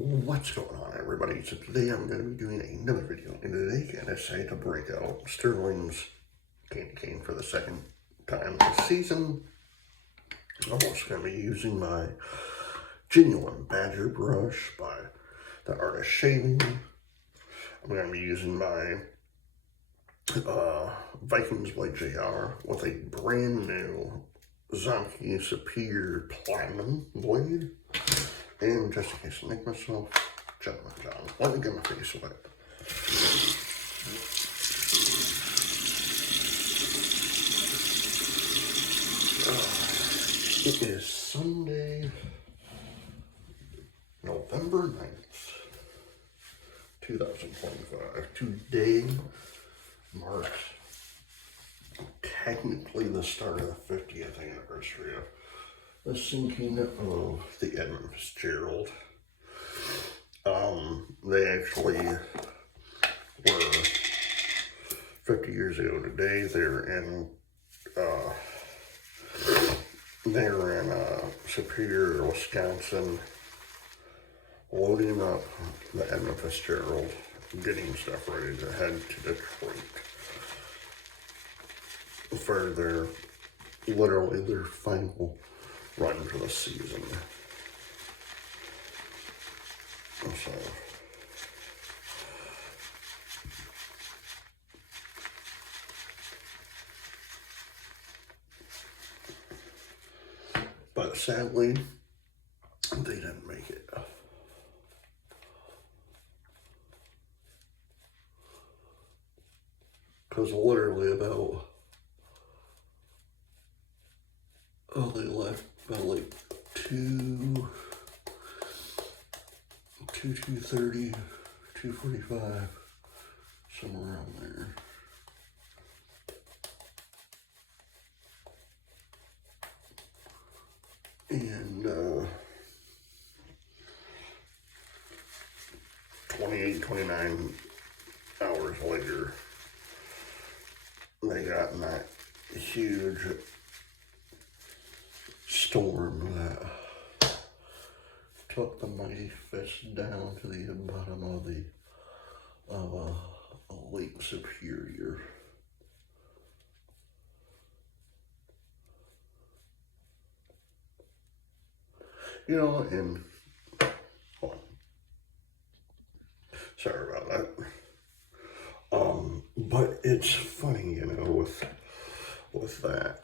What's going on, everybody? So today I'm going to be doing another video, and today I decided to break out Stirling's candy cane for the second time this season. I'm also going to be using my genuine badger brush by the Art of Shaving. I'm going to be using my Vikings Blade JR with a brand new Zonky Superior Platinum blade. And just in case I make myself Gentleman John, let me get my face wet. It is Sunday, November 9th, 2025. Today marks technically the start of the 50th anniversary of the sinking of the Edmund Fitzgerald. They actually were 50 years ago today. They're in Superior, Wisconsin, loading up the Edmund Fitzgerald, getting stuff ready to head to Detroit for literally their final run for the season. So, but sadly, they didn't make it. Because literally they left about like 2:30, 2:45, somewhere around there. And 28, 29 hours later, they got in that huge storm that took the mighty fish down to the bottom of Lake Superior. You know, and hold on. Sorry about that. But it's funny, you know, with that.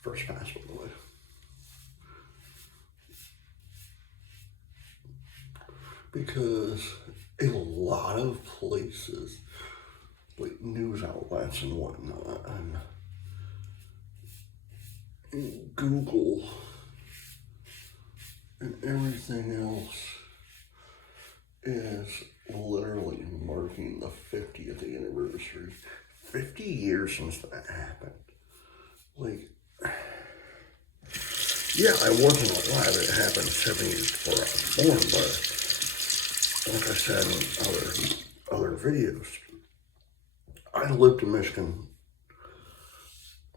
First pass, by the way. Because a lot of places, like news outlets and whatnot, and Google and everything else is literally marking the 50th anniversary. 50 years since that happened. Like, yeah, I wasn't alive. It happened 7 years before I was born, but like I said in other videos, I lived in Michigan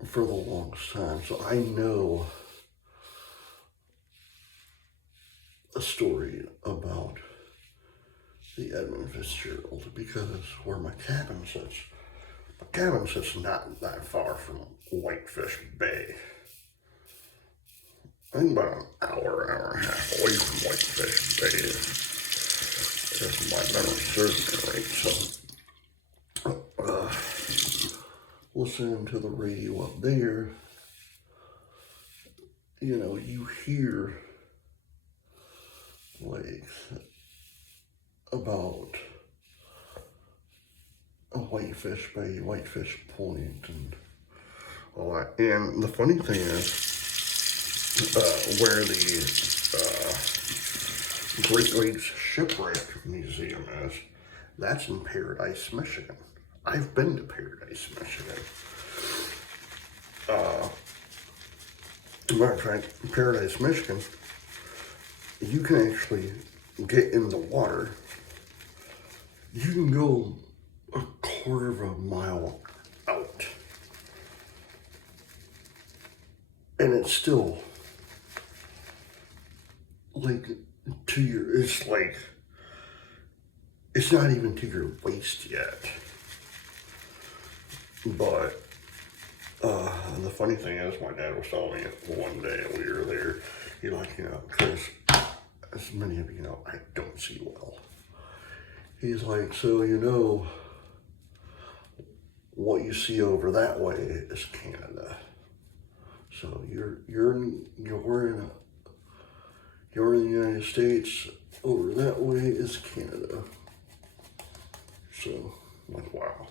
for the longest time, so I know a story about the Edmund Fitzgerald because where my cabin sits not that far from Whitefish Bay. I think about an hour and a half away from Whitefish Bay, if my memory serves me right. So, listening to the radio up there, you know, you hear like about a Whitefish Bay, Whitefish Point, and all that. And the funny thing is, where the Great Lakes Shipwreck Museum is, that's in Paradise, Michigan. I've been to Paradise, Michigan. Matter of fact, Paradise, Michigan, you can actually get in the water. You can go a quarter of a mile out, and it's still like it's like, it's not even to your waist yet. But the funny thing is, my dad was telling me one day we were there, he's like, Chris, as many of you know, I don't see well. He's like, so what you see over that way is Canada. So you're in the United States. Over that way is Canada. So, like, wow.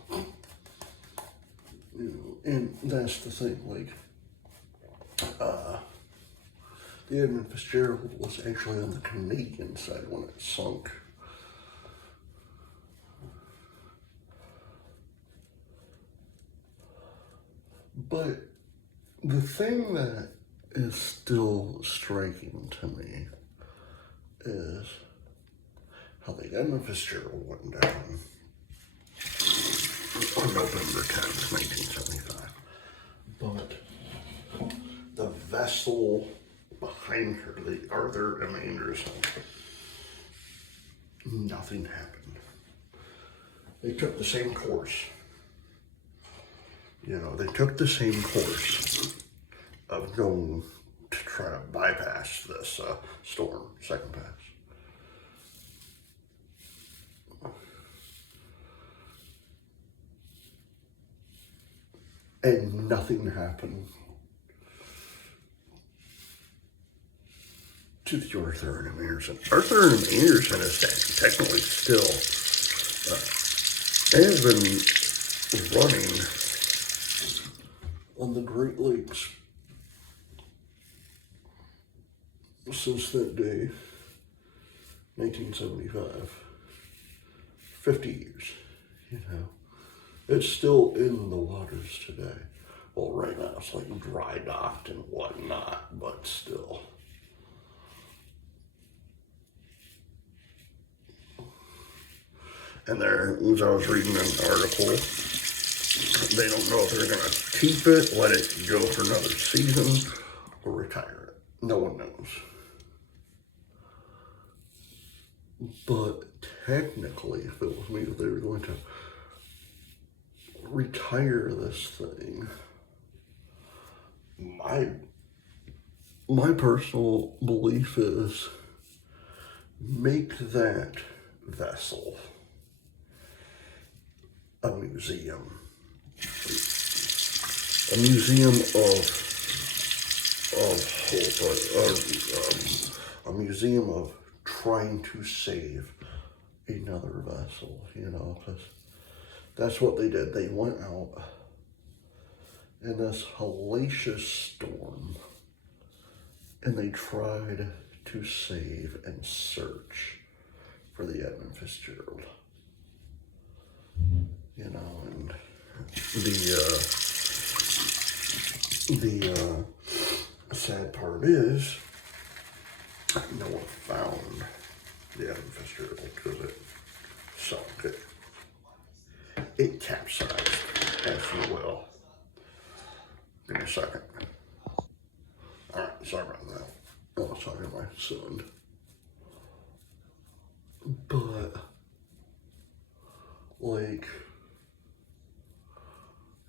And that's the thing, like, the Edmund Fitzgerald was actually on the Canadian side when it sunk. But the thing that is still striking to me is how the Edmund Fitzgerald went down on November 10th, 1975. But the vessel behind her, the Arthur M. Anderson, nothing happened. They took the same course. They took the same course of going to try to bypass this storm, second pass. And nothing happened to the Arthur M. Anderson. Arthur M. Anderson is technically still, has been running on the Great Lakes since that day, 1975, 50 years, It's still in the waters today. Well, right now it's like dry docked and whatnot, but still. And there, as I was reading an article, they don't know if they're going to keep it, let it go for another season, or retire it. No one knows. But technically, if it was me, if they were going to retire this thing, my personal belief is make that vessel a museum. A museum of hope, a museum of trying to save another vessel, because that's what they did. They went out in this hellacious storm and they tried to save and search for the Edmund Fitzgerald. And the sad part is no one found the Edmund Fitzgerald because it sunk. It capsized, as you will. Give me a second. Alright, sorry about that. I was talking to my son. But,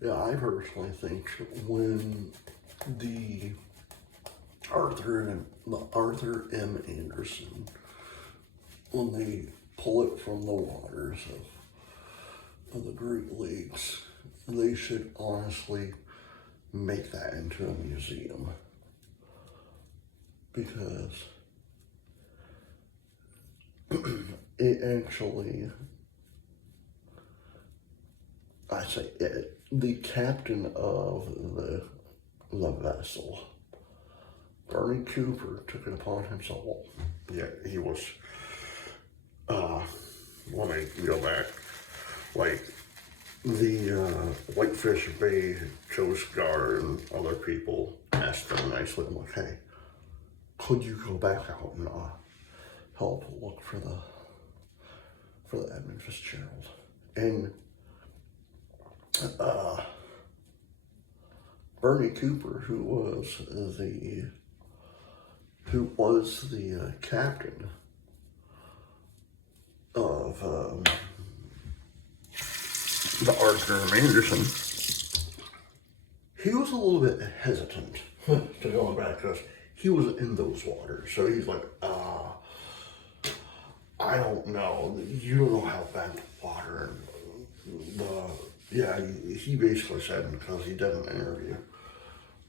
I personally think when the Arthur M. Anderson, when they pull it from the waters of the Great Lakes, they should honestly make that into a museum. Because it actually, the captain of the vessel, Bernie Cooper, took it upon himself. Yeah, he was, let me go back, the Whitefish Bay Coast Guard and other people asked them nicely, I'm like, hey, could you go back out and help look for the Edmund Fitzgerald? And Bernie Cooper, who was who was the captain of the Arthur Anderson, he was a little bit hesitant to go back because he was in those waters. So he's like, I don't know. You don't know how bad the water. Yeah, he basically said, because he did an interview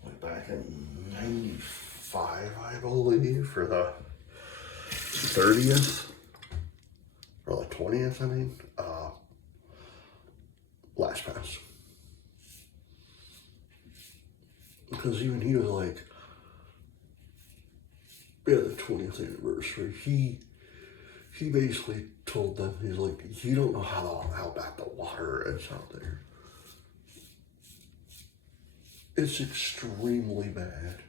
like back in '95, I believe, for the 30th or the 20th, I mean, Last Pass. Because even he was like, yeah, the 20th anniversary, he basically told them, he's like, you don't know how bad the water is out there. It's extremely bad.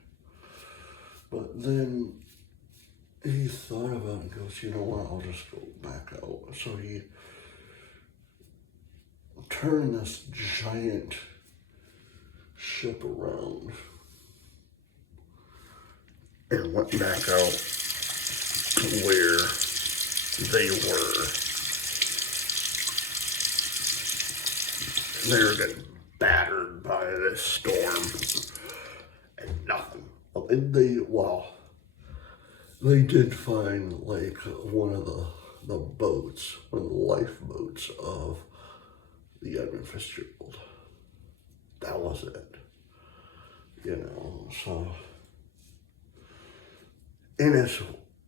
But then he thought about it and goes, you know what, I'll just go back out. So he turned this giant ship around and went back out where they were. They were getting battered by this storm and nothing. They did find like one of the boats, one of the lifeboats of the Edmund Fitzgerald. That was it. You know, so, and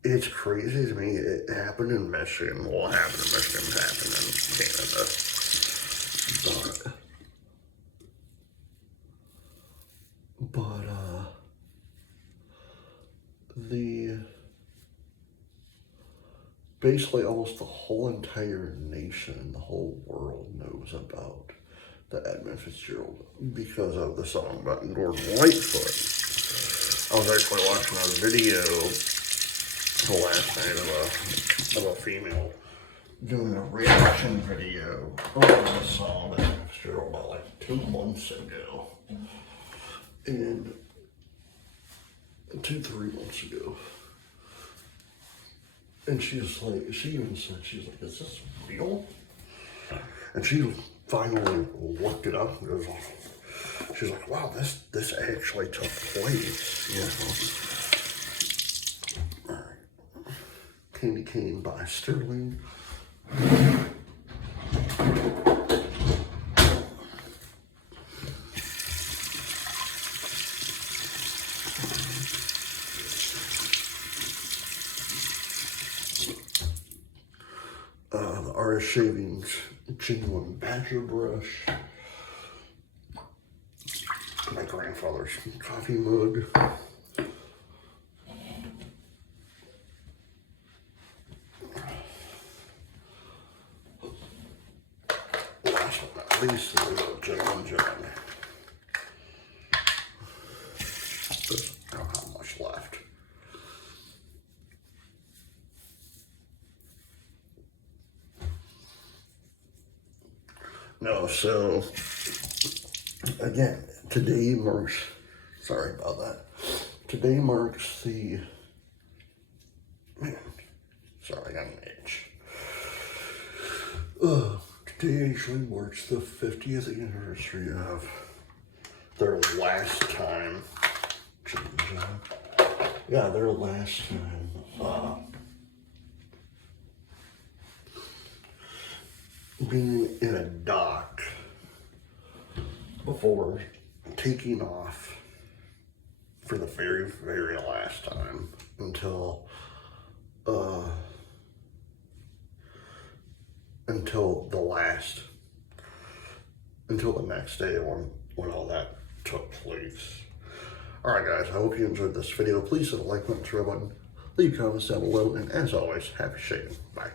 it's crazy to me. It happened in Michigan. What happened in Michigan happened in Canada. But basically almost the whole entire nation, the whole world knows about the Edmund Fitzgerald because of the song about Gordon Lightfoot. I was actually watching a video last night of a female doing a reaction video on the song that Edmund Fitzgerald about like 2 months ago. And 3 months ago. And she even said, she's like, is this real? And she finally looked it up and goes, she's like, wow, this actually took place, you know. All right. Candy Cane by Stirling. The Artist Shavings Genuine Badger Brush. My grandfather's coffee mug. Last but not least, the little Gentleman John. I don't have much left. No, so again, today marks, sorry about that. Today marks the, man, sorry, I got an itch. Today actually marks the 50th anniversary of their last time, their last time, being in a dock before taking off for the very, very last time until the next day when all that took place. Alright guys, I hope you enjoyed this video. Please hit the like button, subscribe button, leave comments down below, and as always, happy shaving. Bye.